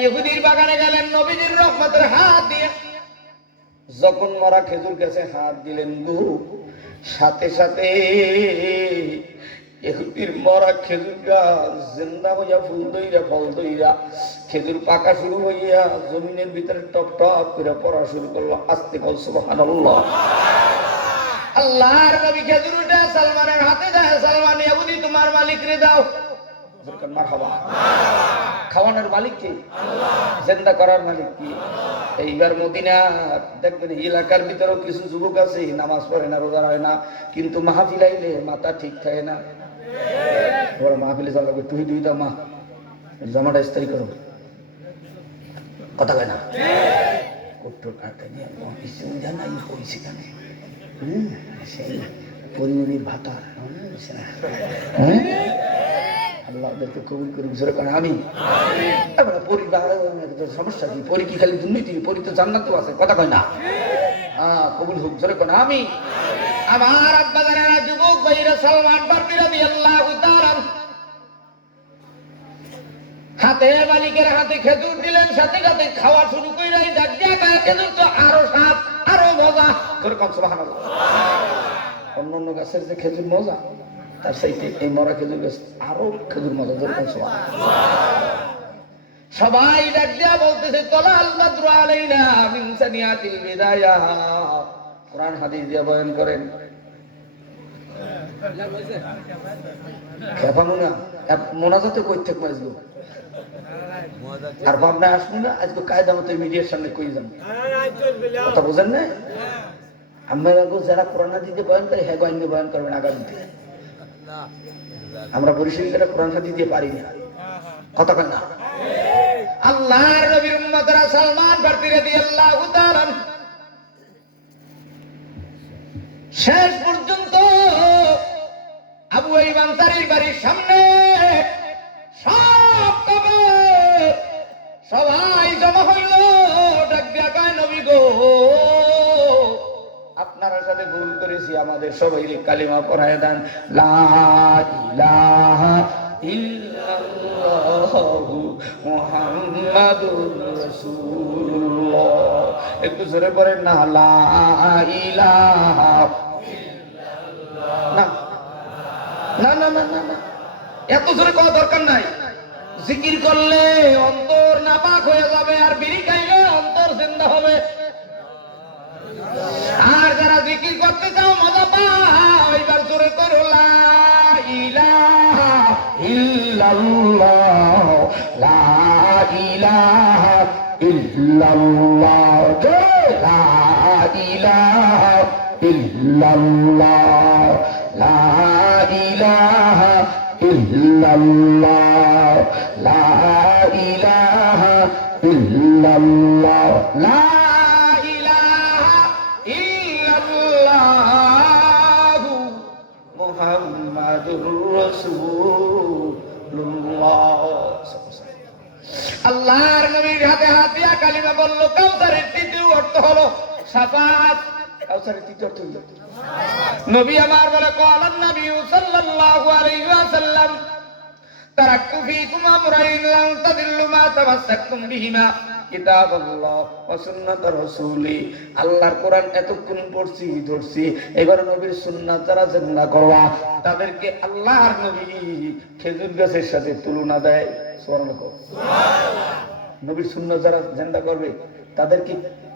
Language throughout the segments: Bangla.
ইহুদির বাগানে গেলেন নবীজির রহমতের হাত দিয়ে, যখন মরা খেজুর গাছে হাত দিলেন গো, সাথে সাথে ইহুদির মরা খেজুর গাছ জিন্দা হইয়া ফুল দইরা ফল দইরা খেজুর পাকা শুরু হইয়া জমিনের ভিতরে টপ টপ করে পড়া শুরু করলো। আস্তে কল সুবহানাল্লাহ। আল্লাহর নবী খেজুরটা সালমানের হাতে দেয়, সালমান ইহুদি তোমার মালিক রে দাও। মারহাবা। খাওয়ানোর মালিক কি? জিন্দা করার মালিক কি? এইবার মদিনার দেখবেন এলাকার ভিতরেও কিছু যুবক আছে নামাজ পড়ে না, রোজা রাখে না, কিন্তু মাহফিল আইলে মাথা ঠিক থাকে না। ওরা মাহফিলে যাওয়া তুই দুই দাও, মা জামাটা ইস্তারি করো, কথা কয় না। কোট্টোর কাটতে নিয়ে নাই পড়েছি কেন সেই পরিমণির ভাতার আল্লাহদেরকে কবুল করে বুঝে কারণ আমি সমস্যা কি? পরি কি খালি দুর্নীতি? পরি তো জান্নাতেও আছে, কথা কয় না। কবুল হোক জোরে কোন আমি। আমার আব্বা জানেনা যুবক ভাইরা সালমান ফারসি রাদিয়াল্লাহু তাআলা হাতে মালিকের হাতে খেজুর দিলেন, সাথে সাথে খাওয়া শুরু কইরাই ডাক দিয়া কয় খেজুর তো আরো স্বাদ আরো মজা। জোরে কোন সুবহানাল্লাহ। অন্য গাছের যে খেজুর মজা তার চাইতে এই মরা খেজুর গাছ আরো খেজুর মজা। জোরে কোন সুবহানাল্লাহ। সবাই ডাক দিয়া বলতেছে তলাল মাদরু আলাইনা মিন সানিয়াতিল বিদায়া। কোরআন হাদিস দিয়া বয়ান করেন। খেপামুনা মোনাজাতে কই থেকে মাইজলো আর ভাবনা আসবো না আজকে কায়দা মতো মিডিয়ার সামনে কই যান, কথা বুঝেন না? আমরা যারা কোরআন হাদিসে বয়ান করে হ্যাঁ গয়নে বয়ান করবেন আগামীতে। আমরা বরিশালীরা কোরআন হাদিস দিয়ে পারি না, কথা কয় না। আল্লাহর নবীর উম্মতরা সালমান ফারসি রাদিয়াল্লাহু তাআলা শেষ পর্যন্ত আবু আইয়ুব আনসারীর বাড়ির সামনে সব সবাই জমা হইল। ডাক দিয়া কয় নবী গো, আপনার সাথে ভুল করেছি, আমাদের সবাই কালিমা পড়ায় দেন। লা ইলাহা ইল্লাল্লাহু মুহাম্মাদুর রাসূলুল্লাহ। একটু জোরে পড়েন না, লা ইলাহা ইল্লাল্লাহ। না না না না না, এত জোরে কথা দরকার নাই। জিকির করলে অন্তর নাপাক হয়ে যাবে, আর বিড়ি খাইলে অন্তর জিন্দা হবে। আর যারা জিকির করতে চাও মজা পাও, এবার জোরে করো লা ইলাহা ইল্লাল্লাহ, লা ইলাহা ইল্লাল্লাহ, লা ইলাহা ইল্লাল্লাহ, লা ইলাহা ইল্লাল্লাহ, লা ইলাহা ইল্লাল্লাহ, লা আল্লাহর নবীর হাতে হাত দিয়া কালিমা বলল। কাউসারের তৃতীয় অর্থ হলো শাফাআত। কাউসারের তৃতীয় অর্থ হলো নবী আমার বলে ক্বালান নবী সাল্লাল্লাহু আলাইহি ওয়াসাল্লাম তারাকতু ফীকুম আমরাইন লান তাদিল্লু মা তামাসসাকতুম বিহিমা কিতাবাল্লাহ ওয়া সুন্নাত রাসূলি। আল্লাহর কোরআন এতক্ষণ পড়ছি ধরছি, এবার নবীর সুন্নাত যারা জিন্দা করবা তাদেরকে আল্লাহর নবী খেজুর গাছের সাথে তুলনা দেয়। সুবহানাল্লাহ সুবহানাল্লাহ। নবীর সুন্নাত যারা জিন্দা করবে তাদেরকে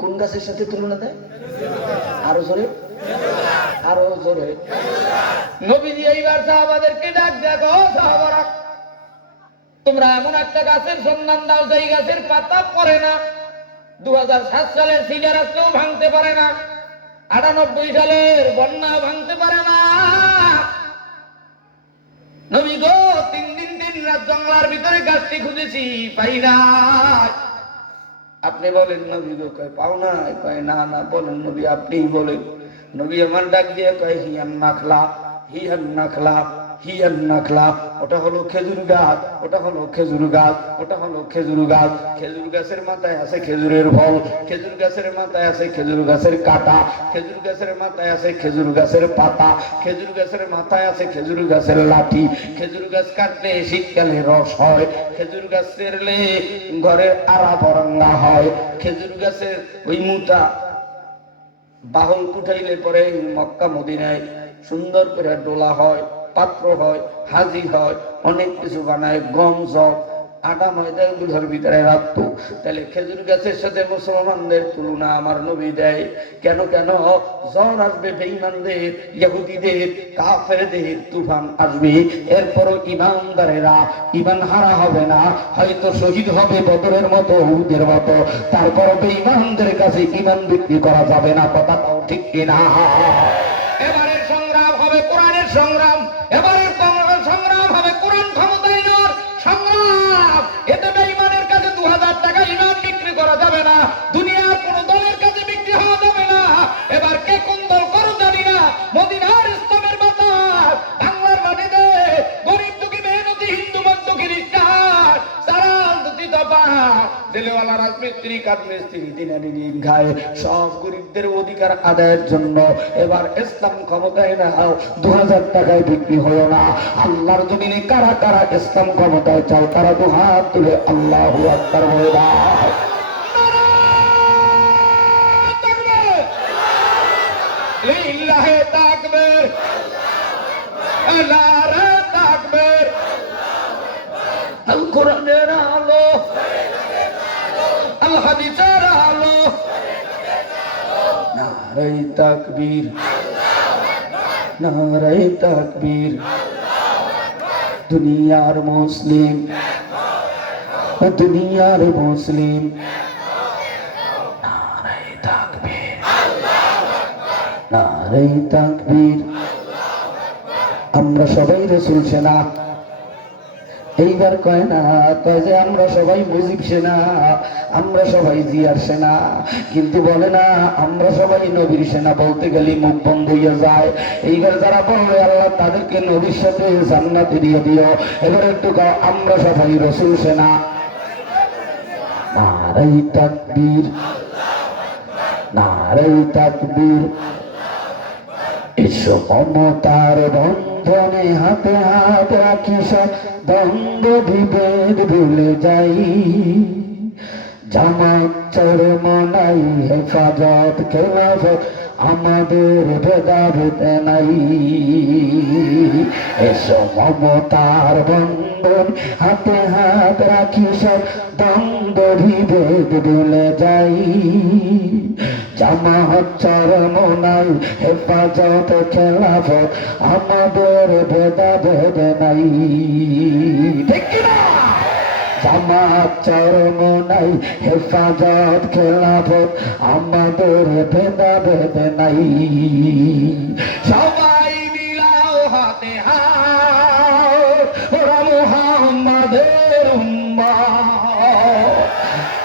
কোন গাছের সাথে তুলনা দেয়? আরো জোরে, আরো জোরে। নবীজি এইবার সাহাবাদেরকে ডাক দেখো, সাহাবারা তোমরা এমন একটা গাছের সন্ধান দাও যেই গাছের পাতা পড়ে না, 2007 সালের সিজার আসলেও ভাঙতে পারে না, 98 সালের বন্যা ভাঙতে পারে না। নবী গো 3 দিন 3 রাত জঙ্গলার ভিতরে গাছটি খুঁজেছি, পাই না। আপনি বলেন নবী গো, কয় পাও না, কয় না না, বলেন নবী আপনিই বলেন। নবী আমার ডাক দিয়ে কয় হিয়ান নাখলা, হিয়ান নাখলা, হিয়ার নাখলা, ওটা হলো খেজুর গাছ, ওটা হলো খেজুর গাছ, ওটা হলো খেজুর গাছ। খেজুর গাছের মাথায় আছে খেজুরের ফল, খেজুর গাছের মাথায় আছে খেজুর গাছের কাঁটা, খেজুর গাছের মাথায় আছে খেজুর গাছের পাতা, খেজুর গাছের মাথায় আছে খেজুর গাছের লাঠি। খেজুর গাছ কাটলে শীতকালে রস হয়, খেজুর গাছ ছেড়লে ঘরের আড়া বরঙ্গা হয়। খেজুর গাছের ওই মুতা বাহন উঠাইলে পরে মক্কা মদিনায় সুন্দর করে ডোলা হয়, পাত্র হয়, হাজি হয়, অনেক কিছু বানায়, গম জব আটা ময়দা গুলোর ভিতরে রাখতো। তাহলে খেজুর গাছের সাথে মুসলমানদের তুলনা আমার নবী দেয়। কেন কেন জ্বর আসবে বেঈমানদের, ইহুদিদের, কাফেরদের, তুফান আসবে, এরপরও ইমানদারেরা ইমান হারা হবে না, হয়তো শহীদ হবে বদরের মতো, উহুদের মতো, তারপরও বেঈমানদের কাছে ইমান বিক্রি করা যাবে না। কথাটাও ঠিক কিনা? এবারের সংগ্রাম হবে কোরআনের সংগ্রাম, এবারের সংগ্রাম হবে কোরআন ক্ষমতায় নর সংগ্রাম। এতে বেঈমানের কাছে 2000 টাকা ইমান বিক্রি করা যাবে না, দুনিয়ার কোন দলের কাছে বিক্রি হওয়া যাবে না। এবার কে কোন দল করো জানি না, মদিনার ইসলামের বাতাস বাংলার মাটিতে গরিব দুঃখী মেহনতি হিন্দু বৌদ্ধ খ্রিস্টান সারা দফা জেলেওয়ালা রাজমিস্ত্রি কাঠমিস্ত্রি দিনারি দিন খায়, সব গরিবদের অধিকার আদায়ের জন্য এবার ইসলাম ক্ষমতায় নাও। 2000 টাকায় বিক্রি হলো না। আল্লাহর জমিনে কারা কারা ইসলাম ক্ষমতায় চাও, তারা দুহাত তুলে আল্লাহু আকবার বলে দাও। লিল্লাহি তাকবীর, নারে তাকবীর। আল কোরআনের আলো, আল হাদিসের আলো, নারে তাকবীর, নারে তাকবীর। দুনিয়ার মুসলিম, দুনিয়ার মুসলিম, নারে তাকবীর, নারে তাকবীর। আমরা সবাই রাসূল সেনা, এইবার কয় না কয় যে আমরা সবাই মুজিব সেনা, আমরা সবাই জিয়ার সেনা, কিন্তু বলে না আমরা সবাই নবীর সেনা। বলতে গেলে মুখ বন্ধ হইয়া যায়। এইবার যারা বলবে আল্লাহ তাদেরকে নবীর সাথে জান্নাতে দিয়ে দিও, এবার একটু কও আমরা সবাই রাসূল সেনা। নারে তাকবীর, নারে তাকবীর। এসো মমতার বন্ধনে হাতে হাত রাখি, সব দ্বন্দ্ব বিভেদ ভুলে যাই, জামাত চরমনাই হেফাজত খেলাফত আমাদের ভেদাভেদ নাই। এসো মমতার বন্ধন হাতে হাত রাখি, সব দ্বন্দ্ব বিভেদ ভুলে যাই, জামাত চরমনাই হেফাজত খেলাফত আমাদের ভেদাভেদ নাই। ঠিক কিনা? জামাত চরমনাই হেফাজত খেলাফত আমাদের ভেদাভেদ নাই। সবাই মিলাও হাতে হাত, ওরা মুহাম্মাদের উম্মত।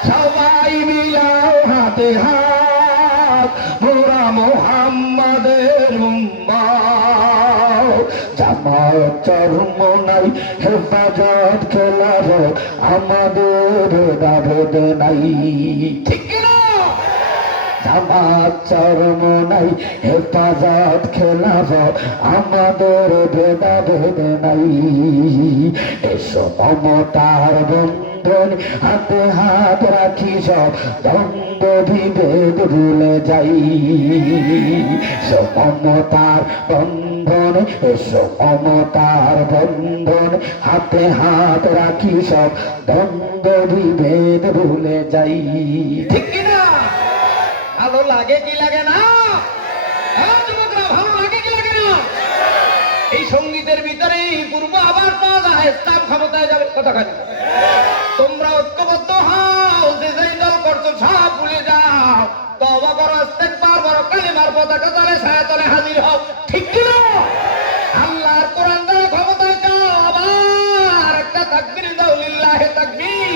সবাই মিলাও হাতে হাত, ওরা মুহাম্মাদের উম্মত। জামাত চরমনাই হেফাজত খেলাফত আমাদের ভেদাভেদ নাই। ঠিক কিনা? জামাত চরমনাই হেফাজত খেলাফত আমাদের ভেদাভেদ নাই। এসো মমতার বন্ধন হাতে হাত রাখি, সব দ্বন্দ্ব বিভেদ ভুলে যাই। এসো মমতার বন্ধন, এসো মমতার বন্ধন হাতে হাত রাখি, সব দ্বন্দ্ব বিভেদ ভুলে যাই। ঠিক কিনা? ভালো লাগে কি লাগে না? যুবকরা ভালো লাগে কি লাগে না? এই সঙ্গীতের ভিতরে পূর্ব আবার পাওয়া যায়, ইসলাম ক্ষমতায় যাবে। কথা কাজ তোমরা ঐক্যবদ্ধ হও, যে যেই দল করছো সব ভুলে যাও, তওবা করো, ইস্তেগফার করো, কালিমার পতাকা তলে ছায়াতলে হাজির হও। ঠিক কিনা? আল্লাহর কোরআন দ্বারা ক্ষমতায় যাও। আবার একটা তাকবীর দাও, লিল্লাহি তাকবীর।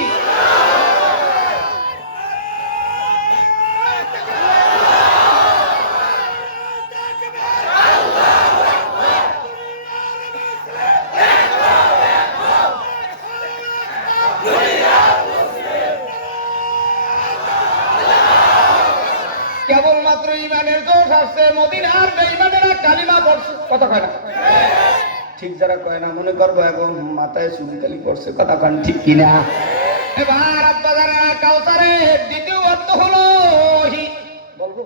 মাত্র ইমানের জোশ আসছে, মদিনার বেঈমানেরা কালিমা পড়ছে, কথা কয় না? ঠিক যারা কয় না মনে করবো এবং মাথায় চুলকালি পড়ছে, কথা কন ঠিক কিনা? এবার আব্বাজারা কাউসারের দ্বিতীয় অর্থ হলো বলবো